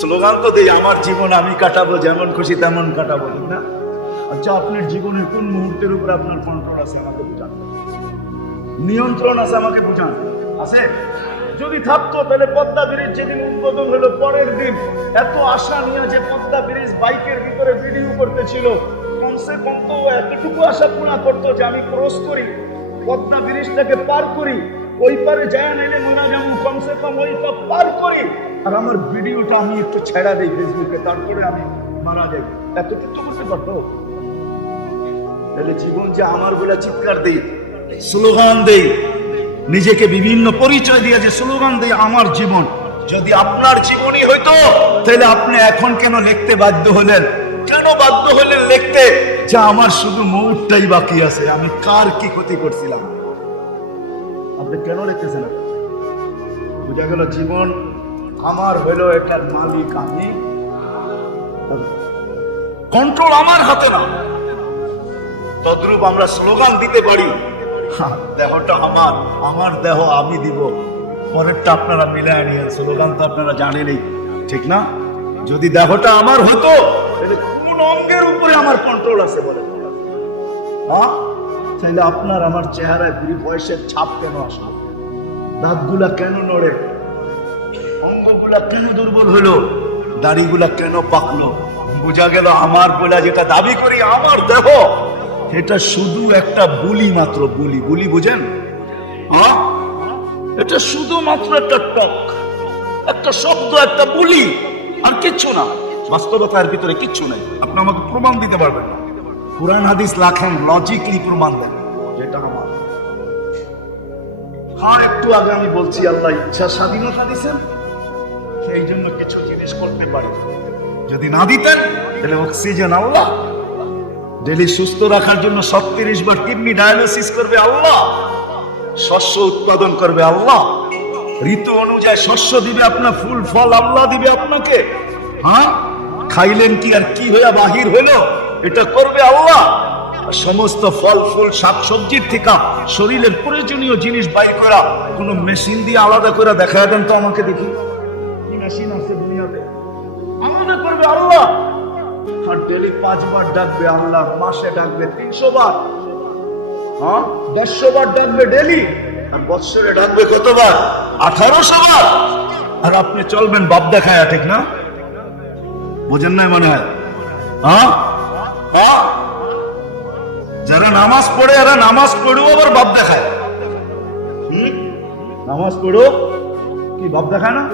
Slogan তো দেই, আমার জীবন আমি কাটাবো, যেমন খুশি তেমন কাটাবো, ঠিক না? আচ্ছা, আপনার জীবনের কোন মুহূর্তের উপর আপনার কন্ট্রোল আছে আমাকে বুঝান, নিয়ন্ত্রণ আছে আমাকে বুঝান। আছে? যদি থাকতো তাহলে পদ্মা ব্রিজ যেদিন উদ্বোধন হলো পরের দিন এত আশা নিয়ে যে পদ্মা ব্রিজ বাইকের ভিতরে ভিডিও করতেছিল, কমসে কম তো এতটুকু আশা পূর্ণ করতো যে আমি ক্রস করি, পদ্মা ব্রিজটাকে পার করি, ওই পারে যায় নাইলে মারা যাবো, কমসে কম ওইটা পার করি আর আমার ভিডিওটা আমি একটু ছেড়া দিই ফেসবুকে, তারপরে আমি মারা যাই, এতটুকু তো করতে পারতো। তাহলে জীবন যে আমার বলে চিৎকার দিই, স্লোগান দেই, নিজেকে বিভিন্ন পরিচয় দিয়ে যে স্লোগান দেই আমার জীবন, যদি আপনার জীবনই হইতো তাহলে আপনি এখন কেন লিখতে বাধ্য হলেন? কেন বাধ্য হলেন লিখতে যে আমার শুধু মৌতটাই বাকি আছে, আমি কার কি ক্ষতি করছিলাম? আপনি কেন লিখতেছেন? বুঝা গেল জীবন আমার হইলো, এটার মালিক আমি, কন্ট্রোল আমার হাতে না। তদ্রূপ আমরা স্লোগান দিতে পারি, দেহটা আমার, আমার দেহ আমি দিব, পরেরটা আপনারা মিলায় নিয়ে, স্লোগান তো আপনারা জানেনই, ঠিক না? যদি দেহটা আমার হতো তাহলে কোন অঙ্গের উপরে আমার কন্ট্রোল আছে বলে? হ্যাঁ, তাহলে আপনার আমার চেহারায় বুড়ি বয়সের ছাপ কেন আসলো? দাঁতগুলা কেন নড়ে? অঙ্গগুলা কেন দুর্বল হলো? দাড়িগুলা কেন পাকলো? বোঝা গেল আমার বলে যেটা দাবি করি আমার দেহ, এটা শুধু একটা বুলি মাত্র, বুলি। বুলি বুঝেন? এটা শুধুমাত্র একটা টক, একটা শব্দ, একটা বুলি, আর কিচ্ছু না। বাস্তবতার ভিতরে কিচ্ছু নাই। আপনি আমাকে প্রমাণ দিতে পারবেন না। কুরআন হাদিস লাখেন, লজিকলি প্রমাণ দেন যেটা আমার। আর একটু আগে আমি বলছি আল্লাহ ইচ্ছা স্বাধীনতা দিয়েছেন, সেই জন্য কিছু জিনিস করতে পারি। যদি না দিতেন তাহলে অক্সিজেন আল্লাহ, ডেলি সুস্থ রাখার জন্য 36 বার কিডনি ডায়ালিসিস করবে আল্লাহ, শস্য উৎপাদন করবে আল্লাহ, ঋতু অনুযায়ী শস্য দিবে, আপনার ফুল ফল আল্লাহ দিবে আপনাকে। হ্যাঁ, খাইলেন কি আর কি হইয়া বাহির হইলো, এটা করবে আল্লাহ। সমস্ত ফল ফুল শাক সবজির থেকে শরীরের প্রয়োজনীয় জিনিস বাইর করা কোন মেশিন দিয়ে আলাদা করে দেখা দেন তো আমাকে, দেখি কি মেশিন আছে দুনিয়াতে? আলাদা করবে আল্লাহ। আর ডেলি 5 বার ডাকবে আল্লাহ, মাসে ডাকবে 300 বার, 150 বার ডাকবে ডেলি, আর বৎসরে ডাকবে কতবার? 1800 বার। আর আপনি চলবেন বাপ দেখায়, ঠিক না? বুঝেন নাই মনে হয়? যারা নামাজ পড়ে, এরা নামাজ পড়েও আবার বাপ দেখায়। নামাজ পড়ো কি বাপ দেখায় না?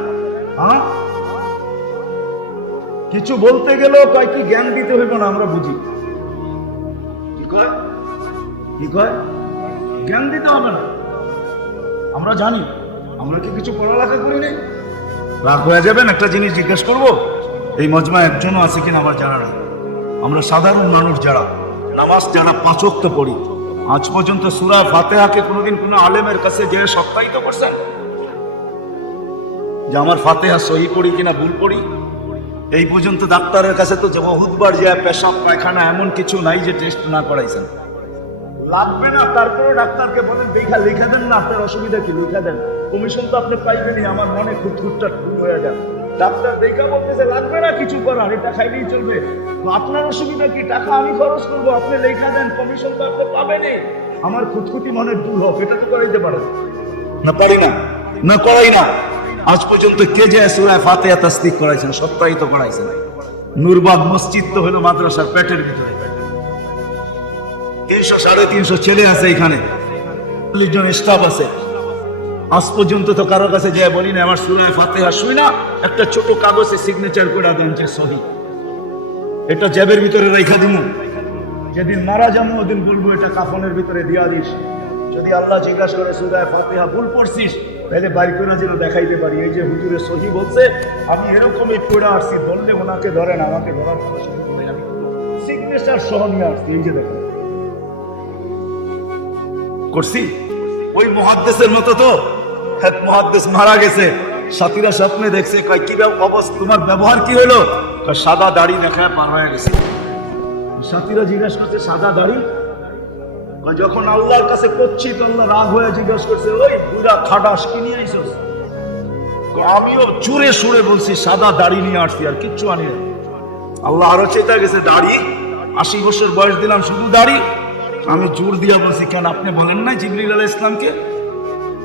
কিছু বলতে গেলেও কয় কি জ্ঞান দিতে হইব না, আমরা বুঝি। কি কয়? কি কয়? জ্ঞান দিতে হবে না, আমরা জানি। আমরা কি কিছু পড়ালেখা করি নাই? রাগ হয়ে যাবেন, একটা জিনিস জিজ্ঞেস করব, এই মজমা একজনও আছে কিনা আমার জানা নাই। আমরা সাধারণ মানুষ যারা নামাজ, যারা 5 ওয়াক্ত পড়ি, আজ পর্যন্ত সূরা ফাতিহাকে কোনোদিন কোনো আলেমের কাছে যে সত্যায়িত করছেন যে আমার ফাতিহা সহি পড়ি কিনা ভুল পড়ি? এই পর্যন্ত ডাক্তারের কাছে তো বহুতবার যে পেশাব পায়খানা এমন কিছু নাই যে টেস্ট না করাইছেন। লাগবে না, তারপরে ডাক্তারকে বলেন লিখা দেন না, আপনার অসুবিধা কি, লিখা দেন, কমিশন তো আপনি পাইবেনই। আমার মনে খুঁতখুতটা খুন হয়ে যান। ডাক্তার দেখা বলতেছে লাগবে না কিছু করার, এটা খাইলেই চলবে। আপনার অসুবিধা কি, টাকা আমি খরচ করবো, আপনি লেখা দেন, কমিশন তো আপনি পাবেনই। আমার খুঁতখুতি মনে দূর হোক, এটা তো করাইতে পারেন না? পারি না, না করাই না। আজ পর্যন্ত কে যে সূরা ফাতিহা তাসদিক করাইছেন, সত্যায়িত করাইছেন? নূরবাগ মসজিদ তো হলো মাদ্রাসার পেটের ভিতরে, 300-350 ছেলে আছে এখানে, 40 জন স্টাফ আছে। আজ পর্যন্ত তো কারো কাছে যে বলি না আমার সূরা ফাতিহা শুই না, একটা ছোট কাগজে সিগনেচার করে দেন যে সহি। এটা জেবের ভিতরে রেখা দিব, যেদিন মারা যাবো ওদিন বলবো এটা কাফনের ভিতরে দিয়া দিস। যদি আল্লাহ জিজ্ঞাসা করে সূরা ফাতিহা ভুল পড়ছিস, তাহলে বাইর করে যেন দেখাইতে পারি এই যে হুজুরে সহি বলছে, আমি এরকমই পড়ে আসছি, ধরলে ওনাকে ধরেন, আমাকে ধরার কোনো সুযোগ নেই, আমি সিগনেচার সহ নিয়ে আসছি, এই যে দেখেন করছি। ওই মুহাদ্দিসের মতো তো এক মুহাদ্দিস মারা গেছে, সাথীরা স্বপ্নে দেখছে, কয় কি অবস্থা, তোমার ব্যবহার কি হলো? সাদা দাড়ি দেখায় পার হয়ে গেছে। সাথীরা জিজ্ঞাসা করছে সাদা দাড়ি? যখন আল্লাহর কাছে করছি তো আল্লাহ রাগ হয়ে জিজ্ঞাসা করছে, ওই বুড়া খাটাস কি নিয়ে আইছস? আমিও জোরে সুরে বলছি সাদা দাড়ি নিয়ে আসছি, আর কিচ্ছু আনি না। আল্লাহ আরো চেতা গেছে, দাড়ি 80 বছর বয়স দিলাম শুধু দাড়ি। আমি জোর দিয়া বলছি, কেন আপনি বলেন নাই জিবরিল আলাইহিস সালামকে?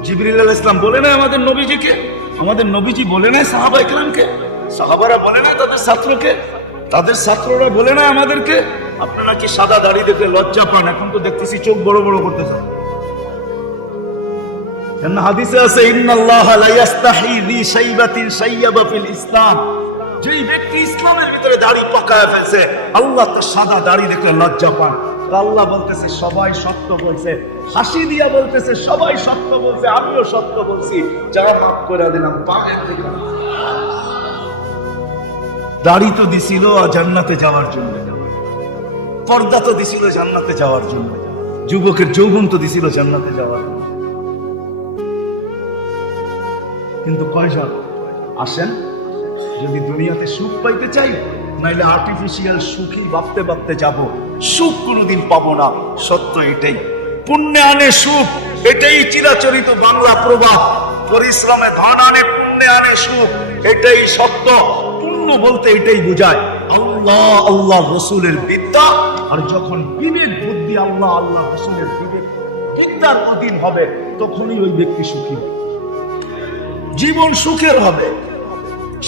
জিবরিল আলাইহিস সালাম বলে নাই আমাদের নবীজিকে? আমাদের নবীজি বলে নাই সাহাবায়ে কেরামকে? সাহাবারা বলে নাই তাদের ছাত্রকে? তাদের ছাত্ররা বলে নাই আমাদেরকে? আপনারা কি সাদা দাড়ি দেখে লজ্জা পান? এখন তো দেখতেছি চোখ বড় বড় করতেছেন। কেন হাদিসে আছে, ইন্নাল্লাহা লা ইস্তাহি লি শাইবাতিন শাইয়াবা ফিল ইসলাম। যেই ব্যক্তি ইসলামের ভিতরে দাড়ি পাকায় ফেলছে, আল্লাহ তো সাদা দাড়ি দেখে লজ্জা পান। আল্লাহ বলতেছে সবাই সত্য বলছে, হাসি দিয়া বলতেছে সবাই সত্য বলছে, আমিও সত্য বলছি, যা মাফ করে দিলাম। পায়ের দিকে দাড়ি তো দিছিল জান্নাতে যাওয়ার জন্য, পর্দা তো দিছিল জান্নাতে যাওয়ার জন্য, যুবকের যৌবন তো দিছিল জান্নাতে যাওয়ার জন্য। কিন্তু কয়জন আসেন যদি দুনিয়াতে সুখ পাইতে চাই, নাইলে আর্টিফিশিয়াল সুখই ভাবতে ভাবতে যাব, সুখ কোনোদিন পাবো না। সত্য এটাই, পুণ্যে আনে সুখ, এটাই চিরাচরিত বাংলা প্রবাদ। পরিশ্রমে ধন আনে, পুণ্যে আনে সুখ, এটাই সত্য। পুণ্য বলতে এটাই বোঝায় আল্লাহ আল্লাহ রসুলের বিদ্যা। আর যখন বিবেক বুদ্ধি আল্লাহ আল্লাহ রসুলের বিবেক বিদ্যার অধীন হবে, তখনই ওই ব্যক্তি সুখী হবে, জীবন সুখের হবে,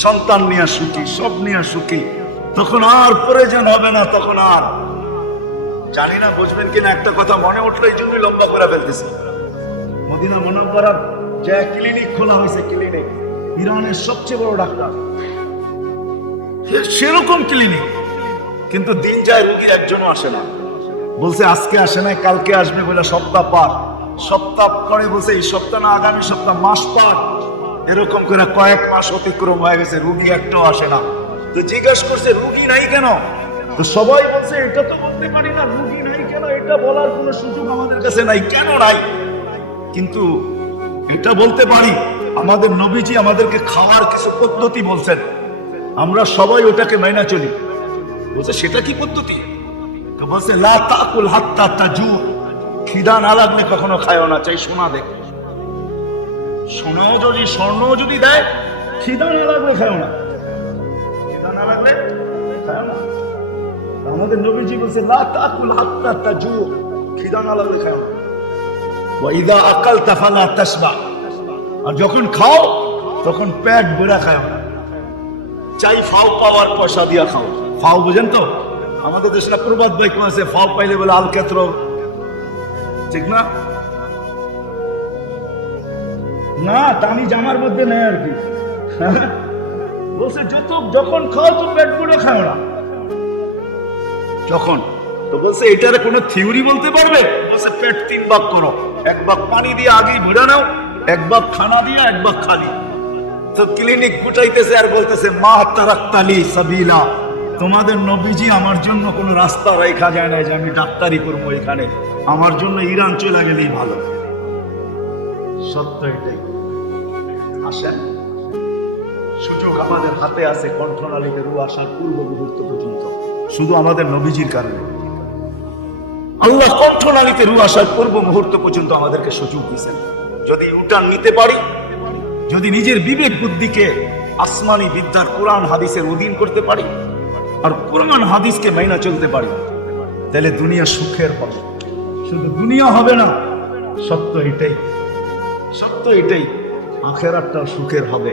সন্তান নিয়ে সুখী, সব নিয়ে সুখী। তখন আর প্রয়োজন হবে না, তখন আর জানি না বুঝবেন কিনা, একটা কথা মনে উঠলো, এই জন্যই লম্বা করে ফেলতেছি। মদিনা মুনাওয়ারার যে ক্লিনিক খোলা হয়েছে, ক্লিনিক ইরানের সবচেয়ে বড় ডাক্তার, সেরকম ক্লিনিক, কিন্তু দিন যায় রোগী একজনও আসে না। বলছে আজকে আসে না, কালকে আসবে বলে সপ্তাহ পার, সপ্তাহ পরে বলছে এই সপ্তাহ না আগামী সপ্তাহ, মাস পার, এরকম করে কয়েক মাস অতিক্রম হয়ে গেছে, রোগী একটাও আসে না। তো জিজ্ঞাসা করছে রোগী নাই কেন? তো সবাই বলছে এটা তো বলতে পারি না, রোগী নাই কেন এটা বলার কোনো সুযোগ আমাদের কাছে নাই। কেন নাই? কিন্তু এটা বলতে পারি, আমাদের নবীজি আমাদেরকে খাওয়ার কিছু পদ্ধতি বলছেন, আমরা সবাই ওটাকে মাইনা চলি। বলছে সেটা কি পদ্ধতি? তো বলছে লা তাকুল হাত্তা তাজু, খিদা না লাগলে কখনো খায়ও না, চাই সোনা দেখ, সোনাও যদি স্বর্ণও যদি দেয়, খিদা না লাগলে খায়ও না, খিদা না লাগলে খায়ও না। আমাদের নবীজি বলছে লা তাকুল হাত্তা তাজু, খিদা না লাগলে খায়ও না। ওয়া ইযা আকালতা ফালা তাশবা, আর যখন খাও তখন পেট ভরে খাও না, চাই ফাও পাওয়ার পয়সা দিয়া খাও। ফাও বুঝেন তো? আমাদের দেশে না প্রবাদ বাক্য আছে, ফাও পাইলে বলে আল কেত্র, ঠিক না? না দামি জামার মধ্যে নেই আর কি। বলছে যখন খাও তো পেট ভরে খাও না, যখন। তো বলছে এটার কোনো থিওরি বলতে পারবে? বলছে পেট 3 ভাগ করো, 1 ভাগ পানি দিয়ে আগেই ভরে নাও, 1 ভাগ খানা দিয়ে, 1 ভাগ খালি। তো ক্লিনিক গুটাইতেছে আর বলতেছে মা তারাক্তালি সাবিলা, তোমাদের নবীজি আমার জন্য কোনো রাস্তা রেখা যায় না যে আমি ডাক্তারি করবো এখানে, আমার জন্য ইরান চলে গেলেই ভালো। সত্য এটাই। আসেন, সুযোগ আমাদের হাতে আছে কণ্ঠনালীতে রূহ আসার পূর্ব মুহূর্ত পর্যন্ত, শুধু আমাদের নবীজির কারণে। আল্লাহ কণ্ঠনালীতে রূহ আসার পূর্ব মুহূর্ত পর্যন্ত আমাদেরকে সুযোগ দিয়েছেন। যদি ইউটার্ন নিতে পারি, যদি নিজের বিবেক বুদ্ধিকে আসমানি বিদ্যার কোরআন হাদিসের অধীন করতে পারি, আর কোরআন হাদিসকে মাইনা চলতে পারি, তাহলে দুনিয়া সুখের হবে। শুধু দুনিয়া হবে না, সত্য এটাই, সত্য এটাই, আখিরাতটাও সুখের হবে।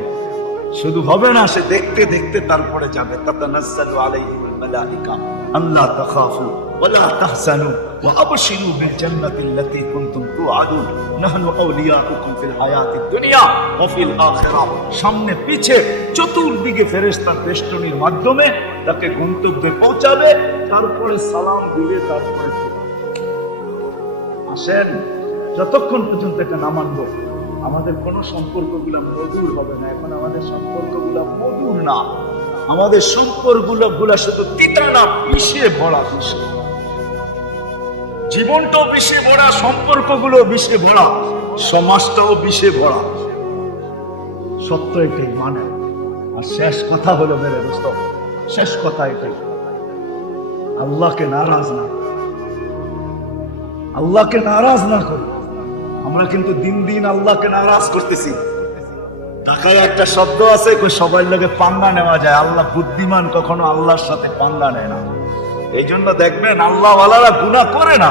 শুধু হবে না, সে দেখতে দেখতে তারপরে যাবে। তাতানাজ্জালু আলাইহিল মালাইকা আল্লা তাখাফু ওয়ালা তাহজানু ওয়া আবশিরু বিল জান্নাতিল্লাতী কুনতুম তুআদুন নাহনু আউলিয়াউকুম ফিল হায়াতিদ দুনিয়া ওয়া ফিল আখিরাহ। সামনে পিছে চতুর্দিকে ফেরেশতার বেষ্টনীর মাধ্যমে তাকে গন্তব্যে পৌঁছাবে, তারপরে সালাম দিবে, তারপরে আসেন। যতক্ষণ পর্যন্ত এটা না মানবো, আমাদের কোনো সম্পর্কগুলো মধুর হবে না। এখন আমাদের সম্পর্কগুলো মধুর না, আমাদের সম্পর্কগুলো শুধু তিতা না, বিষে ভরা। বিষে, জীবনটাও বিষে ভরা, সম্পর্কগুলো বিষে ভরা, সমাজটাও বিষে ভরা। সত্য এটাই, মানে। আর শেষ কথা হলো মেরে দোস্ত, শেষ কথা এটাই, আল্লাহকে নারাজ না, আল্লাহকে নারাজ না করি। আমরা কিন্তু দিন দিন আল্লাহকে নারাজ করতেছি। ঢাকায় একটা শব্দ আছে, সবার লগে পাঙ্গা নেওয়া যায়, আল্লাহ বুদ্ধিমান কখনো আল্লাহর সাথে পাঙ্গা নেয় না। এই জন্য দেখবেন আল্লাহ ওয়ালারা গুনাহ করে না,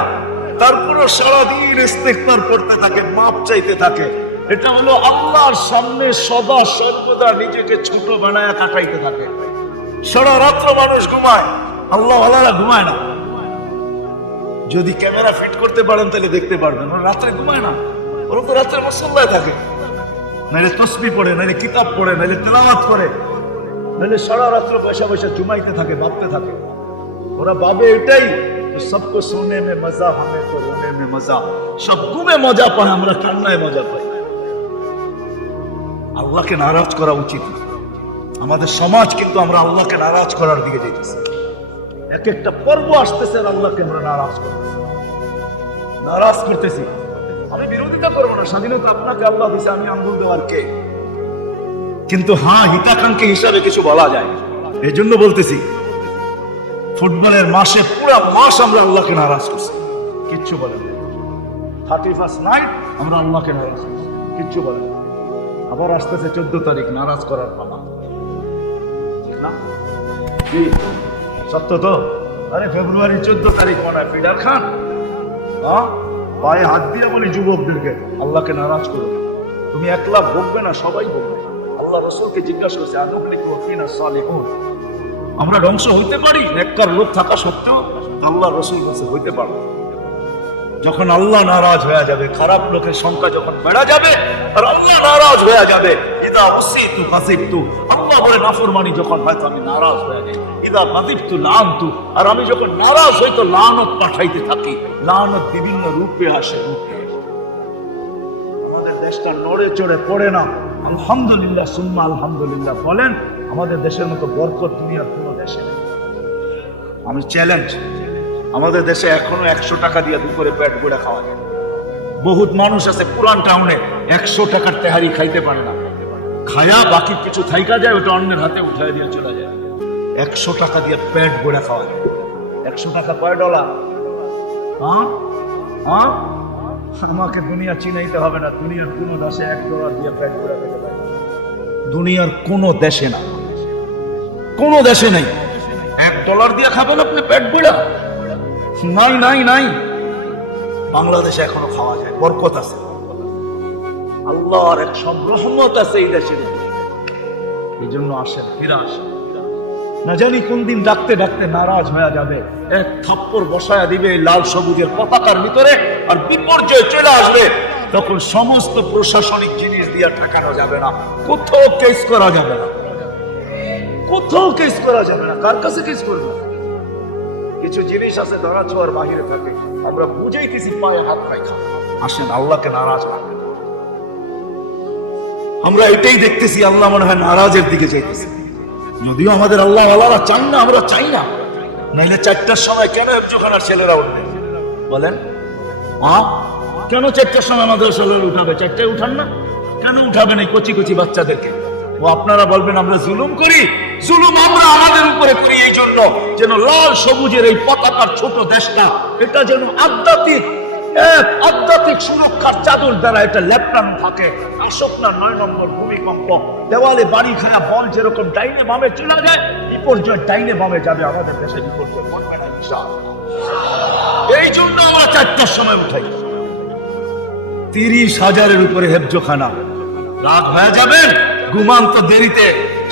তারপরও সারাদিন ইস্তিগফার করতে থাকে, মাপ চাইতে থাকে। এটা হলো আল্লাহর সামনে সদা সর্বদা নিজেকে ছোট বানায় কাটাইতে থাকে। সারা রাত্র মানুষ ঘুমায়, আল্লাহ ওয়ালারা ঘুমায় না। যদি ক্যামেরা ফিট করতে পারেন তাহলে দেখতে পারবেন, ওরা রাত্রে ঘুমায় না, ওরা তো রাত্রে মুসল্লায় থাকে, নাহলে তসবিহ পড়ে, নাহলে কিতাব পড়ে, নাহলে তেলাওয়াত করে, নাহলে সারা রাত্র পয়সা পয়সা জুমাইতে থাকে, ভাবতে থাকে। ওরা ভাবে এটাই সবকো সোনে মে মজা, হামে তো রোনে মে মজা। সব ঘুমে মজা পায়, আমরা কান্নায় মজা পাই। আল্লাহকে নারাজ করা উচিত না। আমাদের সমাজ কিন্তু আমরা আল্লাহকে নারাজ করার দিকে যেতেছি। এক একটা পর্ব আসতেছে আর আল্লাহকে আমরা নারাজ করতেছি। আমি বিরোধিতা করবো না, স্বাধীনতা আপনাকে আল্লাহ দিছে, আমি আঙ্গুল দেওয়ার কে? কিন্তু হ্যাঁ, হিতাকাঙ্ক্ষী হিসাবে কিছু বলা যায়। এই জন্য বলতেছি, ফুটবলের মাসে পুরো মাস আমরা আল্লাহকে নারাজ করছি, কিচ্ছু বলেন না। 31st নাইট আমরা আল্লাহকে নারাজ করছি, কিচ্ছু বলেন না। আবার আসতেছে 14 তারিখ, নারাজ করার পালা না? কি সত্য তো? আরে ফেব্রুয়ারি 14 তারিখ মনে হয় ফিডার খান, হ্যাঁ, পায়ে হাত দিয়ে বলি যুবকদেরকে আল্লাহকে নারাজ করো। তুমি একলা ভোগবে না, সবাই ভোগবে। আল্লাহ রাসূলকে জিজ্ঞাসা করছে, আনুগলিকু ফিনা সালিহুন, আমরা ধ্বংস হইতে পারি নেককার লোক থাকা সত্ত্বেও? আল্লাহ রাসূল বলছে হইতে পারো। যখন আল্লাহ নারাজ হয়ে যাবে, খারাপ লোকের সংখ্যা যখন বেড়ে যাবে আর আল্লাহ নারাজ হয়ে যাবে, ইদা উসিতু গাযিবতু, আল্লাহ বলে নাফরমানি যখন হয় তো আমি নারাজ হয়ে যাই। ইদা গাযিবতু লানতু, আর আমি যখন নারাজ হই তো লানত পাঠাইতে থাকি। লানত বিভিন্ন রূপে আসে, আমাদের দেশটা নড়ে চড়ে পড়ে না। আলহামদুলিল্লাহ সুম্মা আলহামদুলিল্লাহ বলেন, আমাদের দেশের মতো বরকত দুনিয়ার কোনো দেশে নেই। আমি চ্যালেঞ্জ, আমাদের দেশে এখনো 100 টাকা দিয়ে দুপুরে পেট ভরে খাওয়া যায়। বহুত মানুষ আছে পুরান টাউনে 100 টাকার তেহারি খাইতে পারে না, খায়া বাকি কিছু থাইকা যায়, ওটা অন্যের হাতে উঠায় দিয়ে চলে যায়। 100 টাকা দিয়ে পেট ভরে খাওয়া যায়। 100 টাকা কয় ডলার? হ্যাঁ হ্যাঁ, আমাকে দুনিয়া চিনাইতে হবে না, দুনিয়ার কোন দেশে $1 দিয়ে পেট ভরে খেতে পারে? দুনিয়ার কোন দেশে না, কোন দেশে নেই। $1 দিয়ে খাবেন আপনি পেট ভরে? নাই নাই নাই। বাংলাদেশে এখনো খাওয়া যায়, বরকত আছে, আল্লাহর এক সব রহমত আছে এই দেশের। এই জন্য আসেন, ফিরে আসেন। না জানি কোন দিন ডাকতে ডাকতে নারাজ হয়ে যাবে, এক থাপ্পড় বসায়া দিবে লাল সবুজের পতাকার ভিতরে, আর বিপর্যয় চলে আসবে। তখন সমস্ত প্রশাসনিক জিনিস দিয়ে ঠেকানো যাবে না, কোথাও কেস করা যাবে না, কোথাও কেস করা যাবে না। কার কাছে কেস করবে? কিছু জিনিস আছে ধরা ছোঁয়ার বাহিরে থাকে, আমরা বুঝাইতেছি পায়ে হাত রাখা। আসেন আল্লাহকে নারাজ করবে। আমরা এটাই দেখতেছি, আল্লাহ মনে হয় নারাজের দিকে যাইতেছে। যদিও আমাদের আল্লাহ আল্লাহরা চান না, আমরা চাই না। নাইলে 4টার সময় কেন একজোখানার ছেলেরা উঠবে বলেন? কেন 4টার সময় আমাদের ছেলেরা উঠাবে? 4টায় উঠান না কেন? উঠাবেন এই কচি কচি বাচ্চাদেরকে। ও আপনারা বলবেন আমরা জুলুম করি। জুলুম আমরা আমাদের উপরে করি এই জন্য যেন লাল সবুজের এই পতাকার ছোট দেশটা, এটা যেন আধ্যাত্মিক সুরক্ষার চাদর দ্বারা এটা লেপটানো থাকে। আসক না 9 নম্বর ভূমিকম্প, দেওয়ালে বাড়ি খায়া বল যেরকম ডাইনে বামে চলে যায়, বিপর্যয় ডাইনে বামে যাবে। আমাদের দেশে বিপর্যয় ঘটবে না ইনশাআল্লাহ। এই জন্য আমরা 4টার সময় উঠাই। 30,000-এর উপরে হেফজোখানা। রাত হয়ে যাবেন, ঘুমান তো দেরিতে।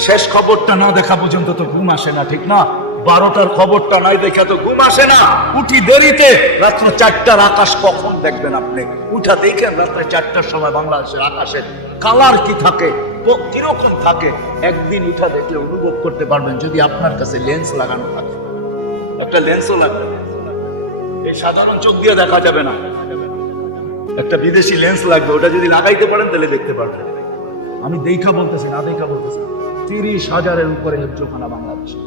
শেষ খবরটা না দেখা পর্যন্ত তো ঘুম আসে না, ঠিক না? 12টার খবরটা নাই দেখা তো ঘুম আসে না। উঠি দেরিতে, রাত্র 4টার আকাশ কখন দেখবেন আপনি? উঠা দেখেন রাত্রে 4টার সময় বাংলাদেশের আকাশের কালার কি থাকে, কিরকম থাকে। একদিন উঠা দেখলে অনুভব করতে পারবেন, যদি আপনার কাছে লেন্স লাগানো থাকে। একটা লেন্সও লাগবে, এই সাধারণ চোখ দিয়ে দেখা যাবে না, একটা বিদেশি লেন্স লাগবে। ওটা যদি লাগাইতে পারেন তাহলে দেখতে পারবেন। আমি দেখা বলতেছি না, দেখা বলতেছি। 30,000-এর উপরে হেফজোখানা বাংলাদেশে।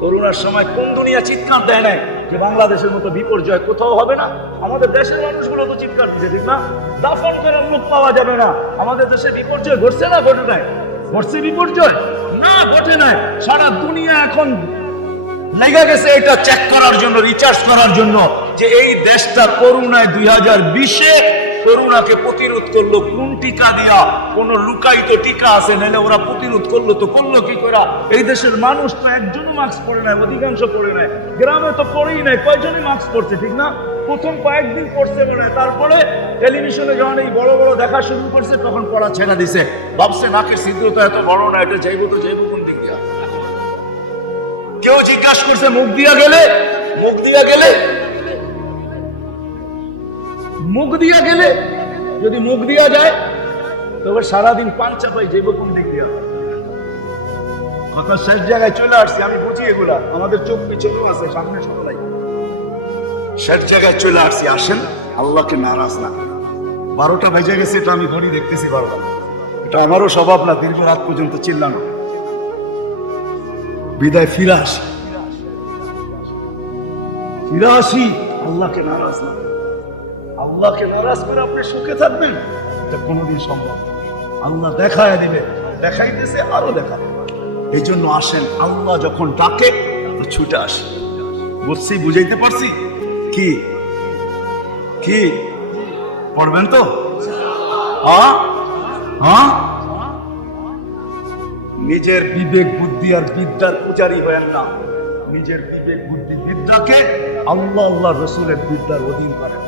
করোনার সময় কোন দুনিয়া চিৎকার দেয় নাই যে বাংলাদেশের মতো বিপর্যয় কোথাও হবে না? আমাদের দেশের মানুষগুলো তো চিৎকার দিচ্ছে, ঠিক না? দাফন করে মুখ পাওয়া যাবে না। আমাদের দেশে বিপর্যয় ঘটছে না ঘটে নাই? ঘটছে বিপর্যয় না ঘটে নাই। সারা দুনিয়া এখন লেগে গেছে এটা চেক করার জন্য, রিচার্জ করার জন্য যে এই দেশটা করোনায় 2020-এ করোনাকে প্রতিরোধ করলো কোন টিকা দিয়া? কোন লুকায়িত টিকা আছে, নাহলে ওরা প্রতিরোধ করলো তো করলো কি করে? এই দেশের মানুষ তো একজনও মাস্ক পরে নাই, অধিকাংশ পরে নাই। গ্রামে তো পরেই নাই, কয়জনই মাস্ক পরছে, ঠিক না? প্রথম কয়েকদিন পড়ছে মনে হয়, তারপরে টেলিভিশনে যখন এই বড় বড় দেখা শুরু করছে তখন পড়া ছেড়া দিছে। ভাবছে নাকের ছিদ্র তো এত বড় না, এটা যাইবো তো যাইবো কোন দিক দিয়া? কেউ জিজ্ঞাসা করছে মুখ দিয়া গেলে? মুখ দিয়া গেলে? মুখ দিয়া গেলে যদি মুখ দিয়া যায় তবে সারাদিন পান চাপাই যাইব কোন দিক দিয়া? কথা শেষ জায়গায় চলে আসছে, আমি বুঝি এগুলা, আমাদের চোখ পিছনেও আছে, সামনে সবাই শেষ জায়গায় চলে আসছি। আসেন আল্লাহকে নারাজ না। 12টা বেজে গেছে, এটা আমি ঘড়ি দেখতেছি 12টা। এটা আমারও স্বভাব না দীর্ঘ রাত পর্যন্ত চিল্লানো। বিদায় ফিরে আসি, ফিরে আসি, আল্লাহকে নারাজ না। আল্লাহকে নারাজ করে আপনি সুখে থাকবেন, এটা কোনোদিন সম্ভব না। আল্লাহ দেখায় দিবে, দেখাইতেছে, আরো দেখাবে। এই জন্য আসেন, আল্লাহ যখন ডাকে তো ছুটে আসে। বুঝছি, বুঝাইতে পারছি? কি কি পড়বেন তো? নিজের বিবেক বুদ্ধি আর বিদ্যার পূজারী হয়েন না। নিজের বিবেক বুদ্ধি বিদ্যাকে আল্লাহ আল্লাহ রসুলের বিদ্যার অধীন করেন,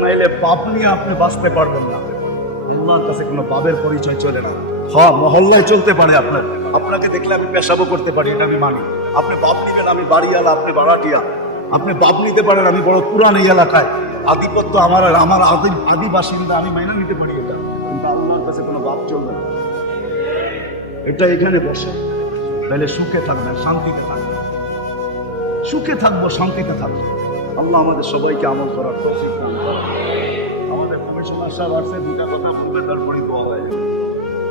নাইলে পাপ নিয়ে আপনি বাঁচতে পারবেন না। আল্লাহর কাছে কোনো পাপের পরিচয় চলে না। হ্যাঁ, মহল্লায় চলতে পারে, আপনাকে দেখলে আমি পেশাবো করতে পারি, এটা আমি মানি। আপনি বাপ নিবেন, আমি বাড়িওয়ালা, আপনি ভাড়াটিয়া। আপনি বাপ নিতে পারেন, আমি বড় পুরান এই এলাকায়, আধিপত্য আমার, আর আমার আদি বাসিন্দা, আমি মাইনা নিতে পারি এটা। কিন্তু আল্লাহর কাছে কোনো বাপ চলবে না। এটা এখানে বসে, তাহলে সুখে থাকবেন, শান্তিতে থাকবেন। সুখে থাকবো, শান্তিতে থাকবো। আল্লাহ আমাদের সবাইকে আমল করার তৌফিক দান করেন। আমাদের কমিশনার সাহেব আসছে, দুটা কথা বলবে, তারপরে দোয়া হয়ে যাবে।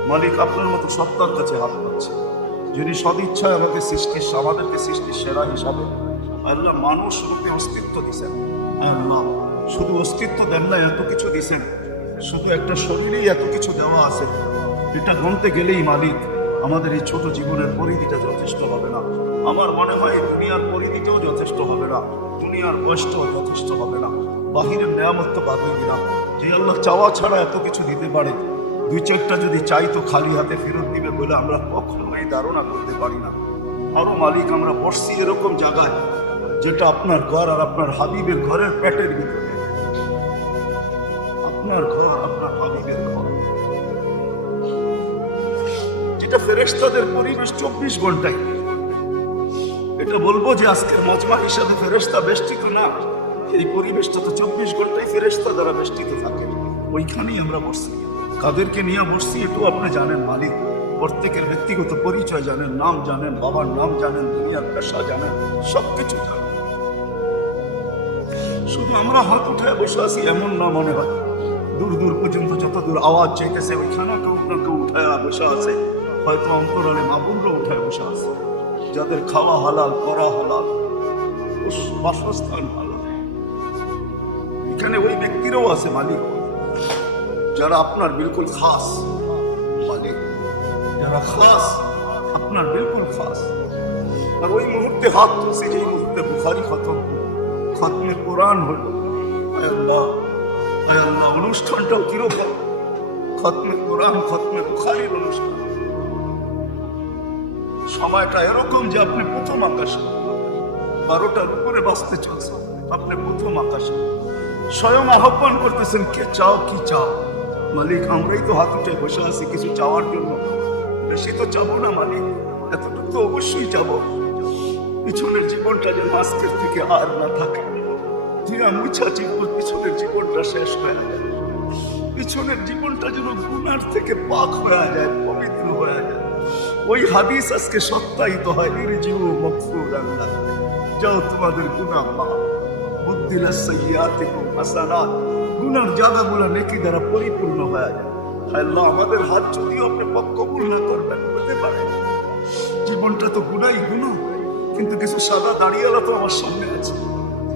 মালিক আপনার মতো সত্তার কাছে হাত পাচ্ছে, যিনি সদিচ্ছায় আমাদের আমাদেরকে সৃষ্টির সেরা হিসাবে আল্লাহ মানুষ রূপে অস্তিত্ব দিচ্ছেন। আল্লাহ শুধু অস্তিত্ব দেন না, এত কিছু দিচ্ছেন। শুধু একটা শরীরেই এত কিছু দেওয়া আছে, এটা গুনতে গেলেই মালিক আমাদের এই ছোট জীবনের পরিধিটা যথেষ্ট হবে না। আমার মনে হয় দুনিয়ার পরিধিটাও যথেষ্ট হবে না, দুনিয়ার বয়সটাও যথেষ্ট হবে না। বাহিরের নিয়ামত তো বাদই দিলাম, যে আল্লাহ চাওয়া ছাড়া এত কিছু দিতে পারে, দুই চারটা যদি চাই তো খালি হাতে ফেরত দিবে বলে আমরা কখনোই ধারণা করতে পারি না। আরো মালিক আমরা বসছি এরকম জায়গায় যেটা আপনার ঘর আর আপনার হাবিবের ঘরের পেটের ভিতরে। আপনার ঘর, আপনার হাবিবের ঘর, যেটা ফেরেশতাদের পরিবেশ 24 ঘন্টায়। এটা বলবো যে আজকের মজমা হিসাবে ফেরেশতা বেষ্টিত না, এই পরিবেশটা তো 24 ঘন্টায় ফেরেশতা দ্বারা বেষ্টিত থাকে। ওইখানেই আমরা বসছি। কাদেরকে নিয়ে বসছি এটাও আপনি জানেন মালিক। প্রত্যেকের ব্যক্তিগত পরিচয় জানেন, নাম জানেন, বাবার নাম জানেন, দুনিয়ার পেশা জানেন, সবকিছু জানেন। শুধু আমরা হাত উঠে বসে আছি এমন না মনে হয়। দূর দূর পর্যন্ত যত দূর আওয়াজ চাইতেছে ওইখানে কেউ না কেউ উঠায় বসে আছে। হয়তো অন্তরালে মাবুনরা উঠায় বসে আছে, যাদের খাওয়া হালাল, পড়া হালাল, বাসস্থান হালাল। এখানে ওই ব্যক্তিরাও আছে মালিক যারা আপনার বিলকুল খাস মালিক, যারা খাস, আপনার বিলকুল খাস। আর ওই মুহূর্তে হাত তুলছে যে মুহূর্তে বুখারি খতম, খাতমে কোরআন হল। আল্লাহ আল্লাহ, অনুষ্ঠানটাও কিরকম? খতমে কোরআন, খতমে বুখারির অনুষ্ঠান। সময়টা এরকম যে আপনি প্রথম আকাশে, 12টার উপরে বাঁচতে চলছে, আপনি প্রথম আকাশে স্বয়ং আহ্বান করতেছেন, কে চাও, কি চাও? মালিক আমরাই তো হাত উঠে বসে আছি কিছু চাওয়ার জন্য। বেশি তো চাবো না মালিক, এতটুকু তো অবশ্যই চাবো। পিছনের জীবনটা যেন আজকের থেকে আর না থাকে, মুছা জীবন, পিছনের জীবনটা শেষ হয়ে যায়। পিছনের জীবনটা যেন গুনার থেকে পাক হয়ে যায়, পবিত্র হয়ে যায়। ওই হাদিস আজকে সত্যায়িত হয়, ইরজিউ মাগফুরান লাক, যাও তোমাদের গুনাহ মাফ, বুদ্দিলাস সাইয়্যাতিকুম হাসানাত, গুনার জায়গাগুলো নেকি দ্বারা পরিপূর্ণ হয়ে যায়। আল্লাহ আমাদের হাত যদিও আপনি পাক কবুল না করবেন, হতে পারে জীবনটা তো গুনাই গুনাহ, কিন্তু কিছু সাদা দাঁড়িয়েলা তো আমার সামনে আছে।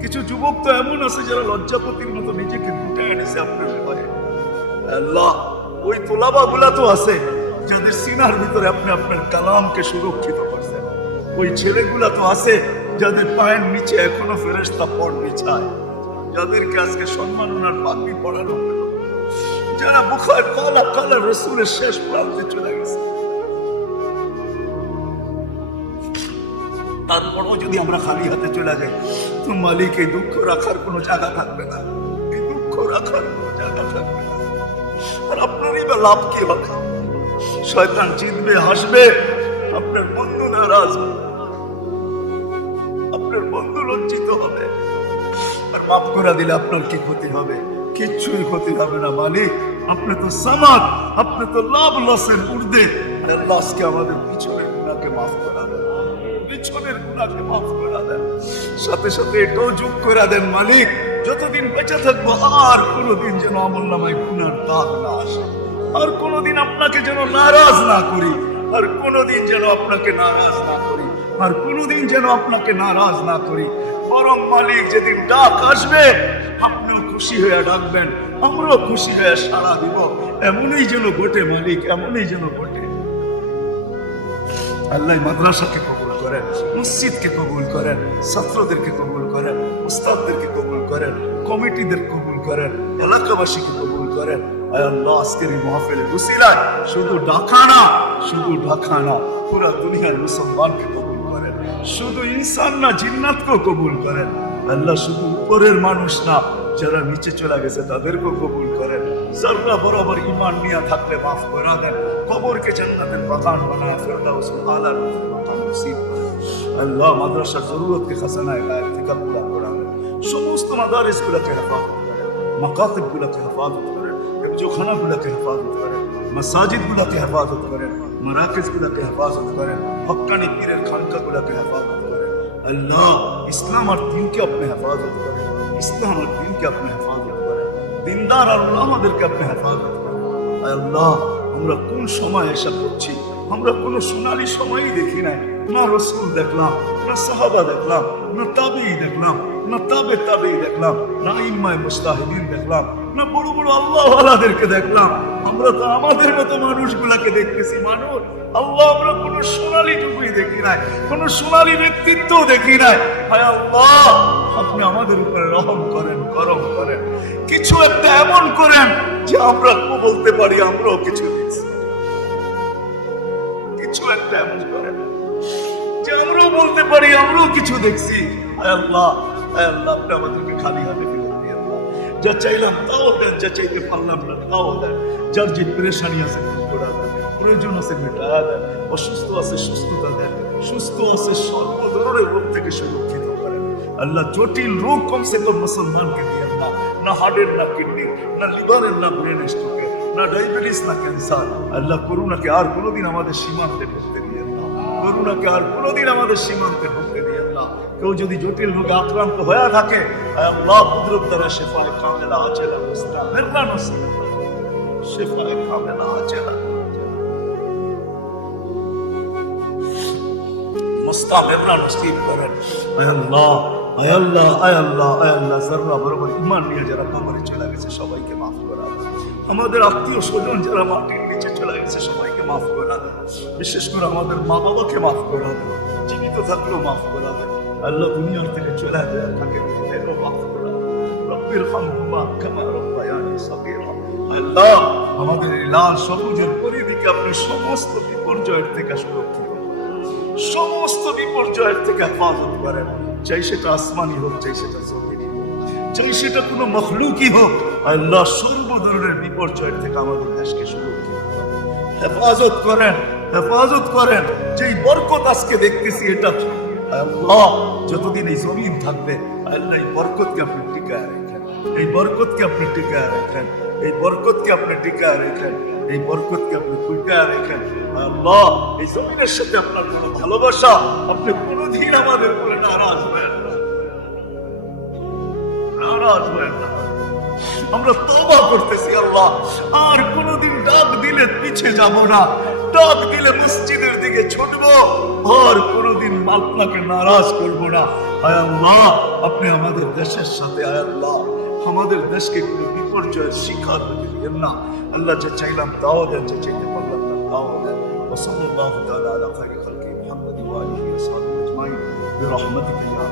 কিছু যুবক তো এমন আছে যারা লজ্জাপতির মতো নিজেকে লুটে এনেছে আপনার ভয়ে। আল্লাহ ওই তোলাবা গুলা তো আছে যাদের সিনার ভিতরে আপনি আপনার কালামকে সুরক্ষিত করছেন। ওই ছেলেগুলা তো আছে যাদের পায়ের নিচে এখনো ফেরেশতা পড় বিছায়, যাদেরকে আজকে সম্মাননার পাগড়ি পড়ানো, যারা বুখার কালা কালা রসুলের শেষ প্রান্তে চলে গেছে, তারপরও যদি আমরা খালি হাতে চলে যাই তো মালিক এই দুঃখ রাখার কোনো জায়গা থাকবে না, এই দুঃখ রাখার কোনো জায়গা থাকবে না। আর আপনারই বা লাভ কি হবে? শয়তান জিতবে, হাসবে, আপনার বন্ধু নারাজ, আপনার বন্ধু লজ্জিত হবে। আর মাফ করে দিলে আপনার কি ক্ষতি হবে? কিচ্ছুই ক্ষতি হবে না। মালিক আপনি তো সামাদ, আপনি তো লাভ লসের ঊর্ধ্বে। আল্লাহকে আমাদের পিছনের গুনাহকে মাফ করা দেন, পিছনের গুনাহকে মাফ করা দেন, সাথে সাথে এটাও যোগ করে দেন মালিক যতদিন বেঁচে থাকবো আর কোনোদিন যেন আমলনামায় গুনার দাগ না আসে, আর কোনোদিন আপনাকে যেন নারাজ না করি, আর কোনোদিন যেন আপনাকে নারাজ না করি, আর কোনোদিন যেন আপনাকে নারাজ না করি। বরং মালিক যেদিন ডাক আসবে আপনিও খুশি হয়ে ডাকবেন, আমরাও খুশি হয়ে সাড়া দিব। এমনই যেন ঘটে মালিক, এমনই যেন ঘটে। আল্লাহ মাদ্রাসাকে কবুল করেন, মসজিদকে কবুল করেন, ছাত্রদেরকে কবুল করেন, উস্তাদদেরকে কবুল করেন, কমিটিদের কবুল করেন, এলাকাবাসীকে কবুল করেন। আল্লাহ আজকের এই মাহফিলের উসিলায় শুধু ঢাকা না, শুধু ঢাকা না, পুরা দুনিয়ার মুসলমানকে কবুল করেন, শুধু ইনসান না জিন্নাতকেও কবুল করেন। আল্লাহ শুধু উপরের মানুষ না, যারা নিচে চলে গেছে তাদেরকেও কবুল করেন। যারা বরাবর ঈমান নিয়ে থাকলে মাফ করে দেন, কবরকে জান্নাতের বাগান বানায় ফেরদাউসুল আলার মাকাম নসিব করেন। আল্লাহ মাদ্রাসার জরুরতকে খাজানায়ে গায়ব থেকে পুরা করে দেন। সমস্ত মাদারিসগুলোকে হেফাজত করেন, মাকাতিবগুলোকে হেফাজত করেন, হেফজখানাগুলোকে হেফাজত করেন, মাসাজিদগুলোকে হেফাজত করেন, মারাকিজগুলোকে হেফাজত করেন, হক্কানি পীরের খানকাগুলোকে হেফাজত করেন। আল্লাহ ইসলাম আর দ্বীনকে আপনি হেফাজত করেন, ইসলাম আর দ্বীনকে আপনি হেফাজত করেন, দিনদার আর উলামাদেরকে আপনি হেফাজত করেন। আল্লাহ আমরা কোন সময় এসব করছি? আমরা কোনো সোনালী সময়ই দেখি না। না রসুল দেখলাম, না সাহাবা দেখলাম, না তাবেঈ দেখলাম, না তাবেঈ দেখলাম, না ইমাম মুজতাহিদিন দেখলাম, না বড় বড় আল্লাহওয়ালাদেরকে দেখলাম। আমরা তো আমাদের মতো মানুষগুলাকে দেখতেছি। মানুষ আল্লাহ, আমরা কোনো সোনালী টুকুই দেখি নাই, কোনো সোনালী ব্যক্তিত্ব দেখি নাই। হায় আল্লাহ, আপনি আমাদের উপরে রহম করেন, করম করেন, কিছু একটা এমন করেন যে আমরা বলতে পারি আমরাও কিছু দেখছি। কিছু একটা এমন করেন যে আমরাও বলতে পারি আমরাও কিছু দেখছি। হায় আল্লাহ, হায় আল্লাহ, আপনি আমাদেরকে খালি হাতে ফেরত দিয়ে দেন। যা চাইলাম তাও দেন, যা চাইতে পারলাম না তাও দেন। যার যে পেরেশানি আছে করে দেন, প্রয়োজন আছে মেটা দেন, অসুস্থ আছে সুস্থতা দেন, সুস্থ আছে সর্ব ধরনের রোগ থেকে সুরক্ষিত করেন। আল্লাহ জটিল রোগ কমসে কম মুসলমানকে দিয়ে না, না হার্টের, না কিডনি, না লিভারের, না ব্রেন স্ট্রোকের, না ডায়াবেটিস, না ক্যান্সার। আল্লাহ করুণাকে আর কোনোদিন আমাদের সীমান্তে ঢুকতে দিয়ে না, করুণাকে আর কোনোদিন আমাদের সীমান্তে ঢুকতে দিয়ে না। কেউ যদি জটিল রোগে আক্রান্ত হয়ে থাকে, আল্লাহ কুদরত দ্বারা শেফায়ে কামেলা আজেলা মুস্তামিররা নসিব করেন, শেফায়ে কামেলা আজেলা মুস্তামিররা নসিব করেন। আয় আল্লাহ, আয় আল্লাহ, আয় আল্লাহ, আয় আল্লাহ, যারা বরাবর ঈমান নিয়ে যারা কবরে চলে গেছে সবাইকে মাফ করা দেন। আমাদের আত্মীয় স্বজন যারা মাটির নিচে চলে গেছে সবাইকে মাফ করা দেন। বিশেষ করে আমাদের মা বাবাকে মাফ করা দেন, জীবিত থাকলেও মাফ করা দেন। আল্লাহ দুনিয়ার থেকে চলে যায় থাকে মাফ করা দেন। রব্বির হামহুমা কামা রাব্বায়ানি সাগীরা। আল্লাহ আমাদের এই লাল সবুজের পরিধিকে আপনি সমস্ত বিপর্যয়ের থেকে সুরক্ষিত করেন, সমস্ত বিপর্যয়ের থেকে হেফাজত করেন। চাই সেটা আসমানি হোক, চাই সেটা জমিনি হোক, চাই সেটা কোনো মখলুকই হোক। আল্লাহ সর্ব ধরনের বিপর্যয়ের থেকে আমাদের দেশকে সুরক্ষিত করেন, হেফাজত করেন, হেফাজত করেন। যেই বরকত আজকে দেখতেছি এটা আল্লাহ যতদিন এই জমিন থাকবে, আল্লাহ এই বরকতকে আপনি টিকায় রাখেন, এই বরকতকে আপনি টিকায় রাখেন, এই বরকতকে আপনি টিকায় রাখেন, এই বরকতকে আপনি টিকায় রাখেন। আল্লাহ এই জমিনের সাথে আপনার কোনো ভালোবাসা, আপনি কোনোদিন আমাদের উপরে নারাজ হবেন না, নারাজ হবেন না। আমরা তওবা করতেছি আল্লাহ, আর কোনোদিন ডাক দিলে পিছে যাব না, ডাক দিলে মসজিদের দিকে ছুটবো, আর কোনোদিন আপনাকে নারাজ করব না। আয় আল্লাহ, আপনি আমাদের দেশের সাথে, আয় আল্লাহ আমাদের দেশকে কোনো বিপর্যয়ের শিকার হতে দিবেন না। আল্লাহ যা চাইলাম তাও দেন, যা চাইতে পারলাম না তাও দেন। ওয়া সাল্লাল্লাহু তাআলা আলা খায়রি খালকি মুহাম্মাদিন ওয়া আলিহি ওয়া সাহবিহি আজমাইন বিরহমাতিকা ইয়া